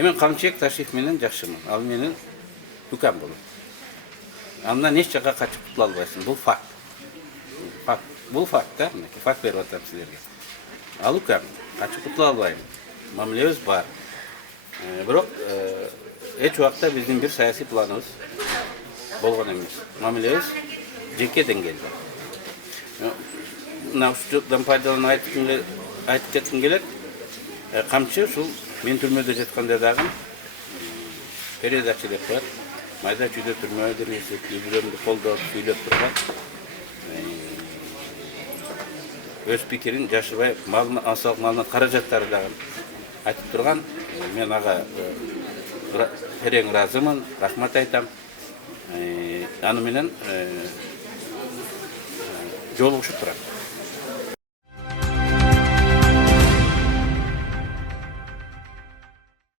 Мен Камчыбек Ташиев менен жакшымын. Ал менин үкем болот. Андан эч жакка качып кутула албайсың. Бул факт. Бул факт да, факт берип атам силерге. Ал үкем, качып кутула албайм. Мамилебиз бар. Бирок эч убакта биздин бир саясий планыбыз болгон эмес. Мамилебиз жеке деңгээлде. Мына ушудан пайдаланып айтып кетким келет. Камчы ушул мен түрмөдө жатканда дагы передача деп коет. Майда чүйдө түрмөгө киргизип, үй-бүлөмдү колдоп, сүйлөп турган. Өз пикирин жашыбай, асалык малынын каражаттары дагы айтып турган. Мен ага терең ыраазымын, рахмат айтам. Аны менен жолугушуп турат.